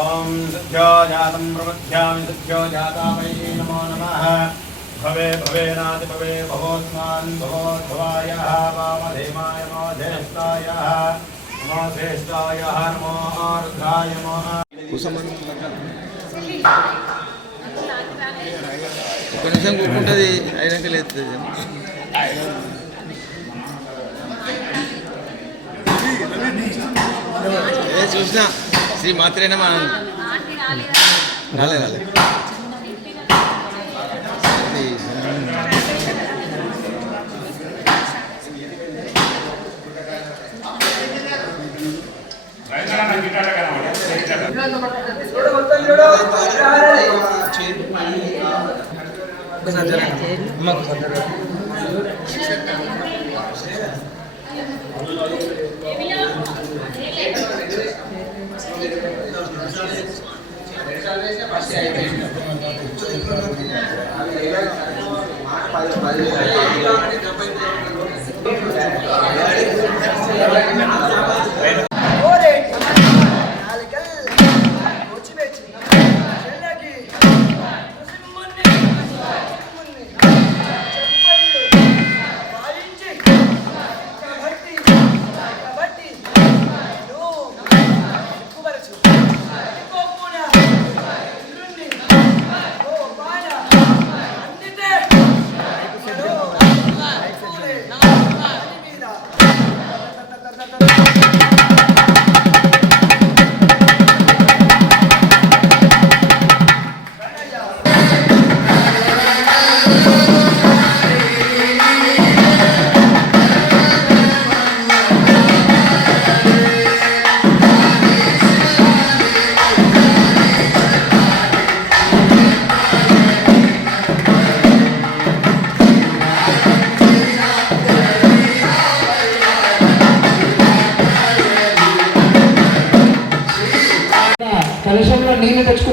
ॐ सद्यो जातं प्रबध्यामि सद्यो जातामै नमो नमः भवे भवेनाति भवे भवोऽस्मान् भवोद्भवायः वामधेमाय नमो ज्येष्ठायः नमो श्रेष्ठायः नमो रुद्राय नमः ఒక నిమిషం కూర్చుంటుంది అయినాక లేస్తుంది ఏ చూసినా శ్రీ మాత్రేనా మా రాలే రాలే అది, కలశంలో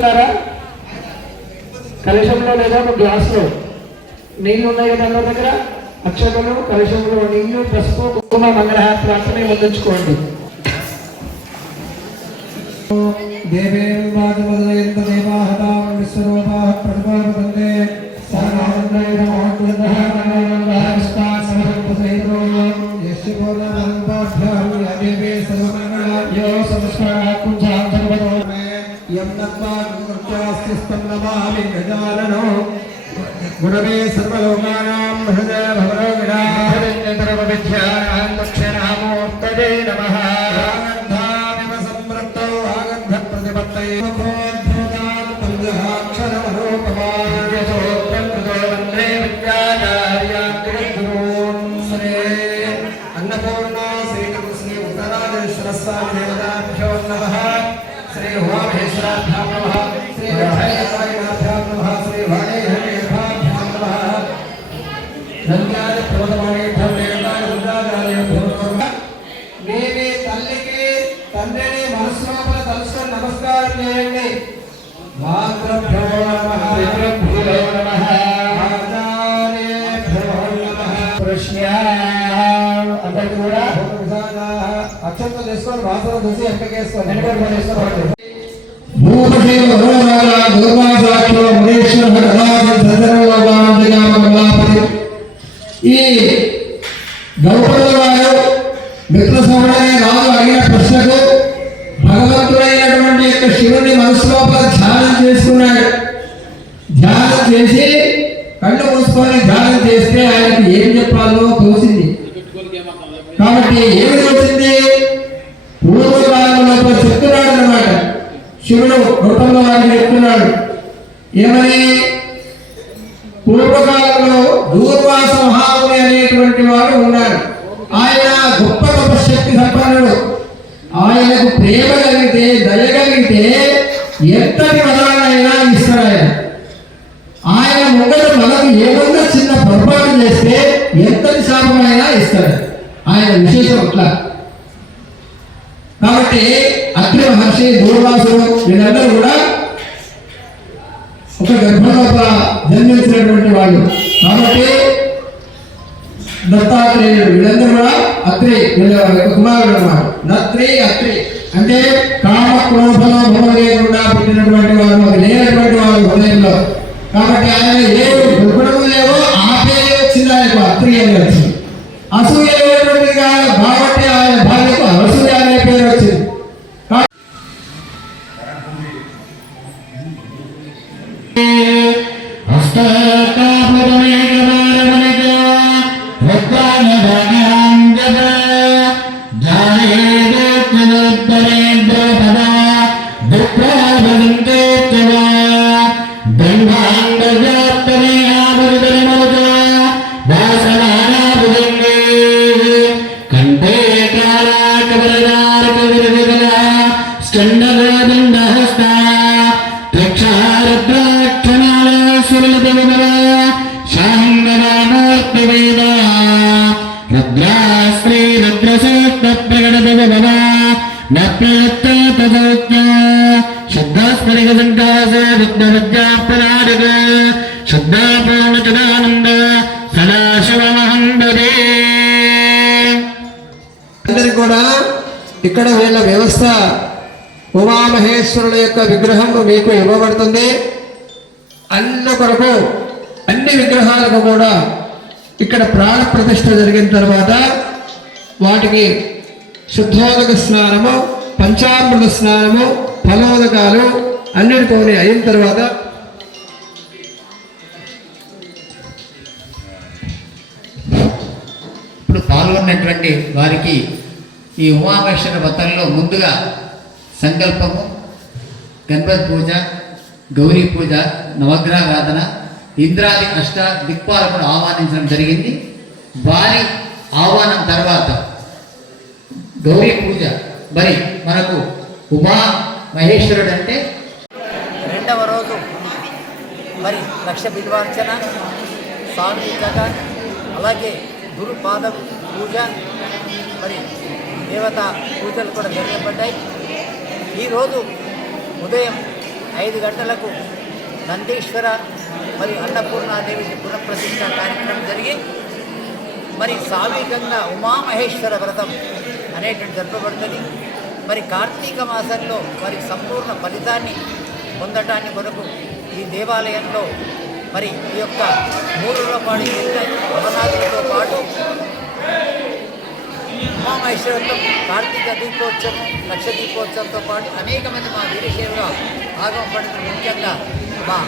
తెచ్చుకున్నారా కలశంలో లేదా ఒక గ్లాసులో? నీళ్ళు ఉన్నాయి కదా అందరి దగ్గర? అక్షతలు కలశంలో నీళ్ళు పసుపు కుంకుమ మంగళహారతులు ముందుంచుకోండి. దేవేంద్రాజమదయంత దేవాహతాం విశ్వరూపాః ప్రతిపాదన్తే సర్వానందైన మహోన్నతః యం నత్వా కృత్యాస్తిస్తం నమామి గజాననో గురవే సర్వలోకానాం హృదయ భవరోగిణాహరిణ్యతరవవిద్యానాం దక్షిణామూర్తయే నమః ఆగంధామివ సంవృత్తౌ ఆగంధ ప్రతిపత్తయే ముఖోద్భూతాన్ పంచహాక్షరమరూపమార్యతోత్రం కృతో వందే విద్యాచార్యాన్ గురున్ శ్రీ అన్నపూర్ణా శ్రీకృష్ణీ శ్రీ ఉమామహేశ్వరాభ్యాం నమః శ్రీ లక్ష్మీనారాయణాభ్యాం నమః శ్రీ వాణేశ్వరాభ్యాం దేవతాయ రుద్రాచార్యభ్యం నమః మేమే తల్లికి తండ్రిని మనస్సులోపల తలుసుకొని నమస్కారం చేయండి మాతృభ్యో వాసన చూసి భూపదేవ మునీశ్వర భగవాన్ ఈ గౌతముల వారు మిత్ర సోదరుడైన రాజు అడిగిన ప్రశ్నకు భగవంతుడైనటువంటి యొక్క శివుని మనసు లోపల ధ్యానం చేసుకున్నాడు. ధ్యానం చేసి కళ్ళు మూసుకొని ధ్యానం చేస్తే ఆయనకు ఏం చెప్పాలో తోసింది కాబట్టి ఏమి వచ్చింది పూర్వకాలంలో చెప్తున్నాడు అన్నమాట శివుడు గౌతముల వారికి చెప్తున్నాడు. ఏమని? పూర్వకాలంలో దూర్వాస మహాముని అనేటువంటి వాడు ఉన్నాడు. ఆయన గొప్ప తపశక్తి సంపన్నుడు. ఆయనకు ప్రేమ కలిగితే దయ కలిగితే ఎంతటి వరాలైనా ఇస్తాడు ఆయన ఆయన ముంగట మనకు ఏమన్నా చిన్న పొరపాటు చేస్తే ఎంతటి శాపమైనా ఇస్తాడు. ఆయన విశేషం అట్లా. కాబట్టి అగ్ని మహర్షి దూర్వాసుడు వీళ్ళందరూ కూడా ఒక గర్భలోపల జన్మించినటువంటి వాళ్ళు. కాబట్టి దత్తాత్రేయుడు వీళ్ళందరూ కూడా అత్రి వీళ్ళ యొక్క కుమారుడు అన్నమాట. నత్రి అత్రి. అంటే కామ క్రోధలో భవ పుట్టినటువంటి వాళ్ళు అది లేనటువంటి వాళ్ళు హృదయంలో. కాబట్టి ఆయన ఏ దుర్గుణము లేవో ఆ పేరే వచ్చింది ఆయనకు అత్రియ అని. వచ్చింది అసూయ లేనటువంటిది ఆయన భార్య Yeah. రుద్రాశ్రీ రుద్రసూక్త ప్రకటభవ నప్రయత్త తదోక్త శుద్ధాస్ఫటిక సంకాస రుద్ర విద్యాప్రదారక శుద్ధాపూర్ణచదానంద సదాశివమహందరే అందరికి కూడా ఇక్కడ వీళ్ళ వ్యవస్థ ఉమామహేశ్వరుల యొక్క విగ్రహం మీకు ఇవ్వబడుతుంది. అన్న కొరకు అన్ని విగ్రహాలకు కూడా ఇక్కడ ప్రాణ ప్రతిష్ఠ జరిగిన తర్వాత వాటికి శుద్ధోదక స్నానము పంచామృత స్నానము ఫలోదకాలు అన్నిటితోనే అయిన తర్వాత ఇప్పుడు పాల్గొన్నటువంటి వారికి ఈ ఉమామేశ్వర వ్రతంలో ముందుగా సంకల్పము గణపతి పూజ గౌరీ పూజ నవగ్రహారాధన ఇంద్రాది అష్ట దిక్పాలకుడు ఆహ్వానించడం జరిగింది. వారి ఆహ్వానం తర్వాత గౌరీ పూజ. మరి మనకు ఉమా మహేశ్వరుడు అంటే రెండవ రోజు. మరి లక్ష బిల్వార్చన సాంఘికత అలాగే గురుపాదం పూజ మరి దేవత పూజలు కూడా జరగబడ్డాయి. ఈరోజు ఉదయం ఐదు గంటలకు నందీశ్వర మరి అన్నపూర్ణాదేవికి పునఃప్రతిష్ఠ కార్యక్రమం జరిగి మరి సామూహికంగా ఉమామహేశ్వర వ్రతం అనేటువంటి జరపబడుతుంది. మరి కార్తీక మాసంలో మరి సంపూర్ణ ఫలితాన్ని పొందటాన్ని కొరకు ఈ దేవాలయంలో మరి ఈ యొక్క మూడు పాడి అమరనాథులతో పాటు ఉమామహేశ్వరంతో కార్తీక దీపోత్సవం లక్ష దీపోత్సవంతో పాటు అనేక మంది మా వీరశైవుగా భాగం పండితులు ముఖ్యంగా మా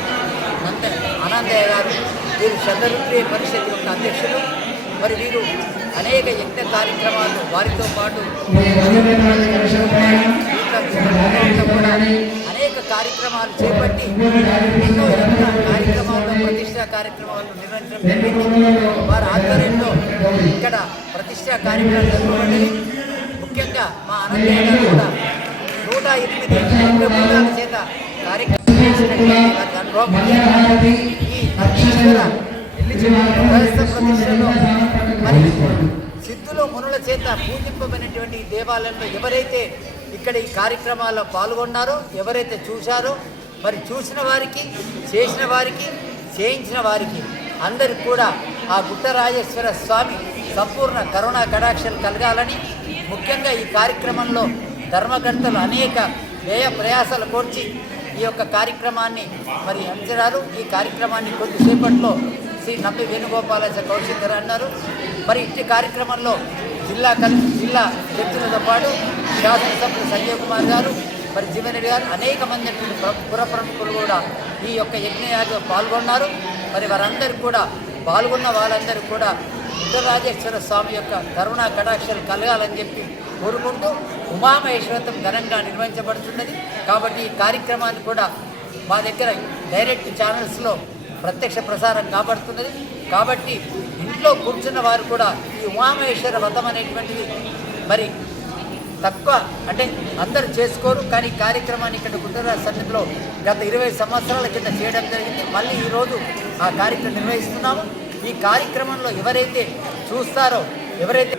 నంద ఆనందయ్య గారు. వీరు చంద్రరుద్రి పరిషత్ యొక్క అధ్యక్షులు. మరి వీరు అనేక యజ్ఞ కార్యక్రమాలు వారితో పాటు కూడా అనేక కార్యక్రమాలు చేపట్టి ఎన్నో యజ్ఞ కార్యక్రమాల్లో ప్రతిష్టా కార్యక్రమాలు నిరంతరం జరిగింది వారి ఆధ్వర్యంలో ఇక్కడ ప్రతిష్టా కార్యక్రమాలు జరగబడ్డాయి ముఖ్యంగా మా అనంతయ్య కూడా నూట ఎనిమిది బృందాల చేత కార్యక్రమం ఈ ప్రతిష్టలో మరి సిద్ధులు మునుల చేత పూజింపబడినటువంటి ఈ దేవాలయంలో ఎవరైతే ఇక్కడ ఈ కార్యక్రమాల్లో పాల్గొన్నారో ఎవరైతే చూశారో మరి చూసిన వారికి చేసిన వారికి చేయించిన వారికి అందరికి కూడా ఆ గుట్టరాజేశ్వర స్వామి సంపూర్ణ కరోనా కటాక్షలు కలగాలని ముఖ్యంగా ఈ కార్యక్రమంలో ధర్మకర్తలు అనేక వ్యయ ప్రయాసాలు కోర్చి ఈ యొక్క కార్యక్రమాన్ని మరి అంచనారు ఈ కార్యక్రమాన్ని కొద్దిసేపట్లో శ్రీ నమ్మి వేణుగోపాలాచార్య కౌశికర్ అన్నారు. మరి ఇట్టి కార్యక్రమంలో జిల్లా కల్ జిల్లా వ్యక్తులతో పాటు శాసనసభ్యులు సంజయ్ కుమార్ గారు మరి జీవనరెడ్డి గారు అనేక మంది పుర ప్రముఖులు కూడా ఈ యొక్క యజ్ఞయాగ పాల్గొన్నారు. మరి వారందరూ కూడా పాల్గొన్న వాళ్ళందరూ కూడా ఉత్తరాజేశ్వర స్వామి యొక్క కరుణా కటాక్షలు కలగాలని చెప్పి కోరుకుంటూ ఉమామహేశ్వరతం ఘనంగా నిర్వహించబడుతున్నది. కాబట్టి ఈ కార్యక్రమాన్ని కూడా మా దగ్గర డైరెక్ట్ ఛానల్స్లో ప్రత్యక్ష ప్రసారం కాబడుతున్నది. కాబట్టి ఇంట్లో కూర్చున్న వారు కూడా ఈ ఉమామహేశ్వర వ్రతం అనేటువంటిది మరి తక్కువ అంటే అందరూ చేసుకోరు. కానీ కార్యక్రమాన్ని ఇక్కడ గుంటరాజు సన్నిధిలో గత ఇరవై సంవత్సరాల కింద చేయడం జరిగింది. మళ్ళీ ఈరోజు ఆ కార్యక్రమం నిర్వహిస్తున్నాము. ఈ కార్యక్రమంలో ఎవరైతే చూస్తారో ఎవరైతే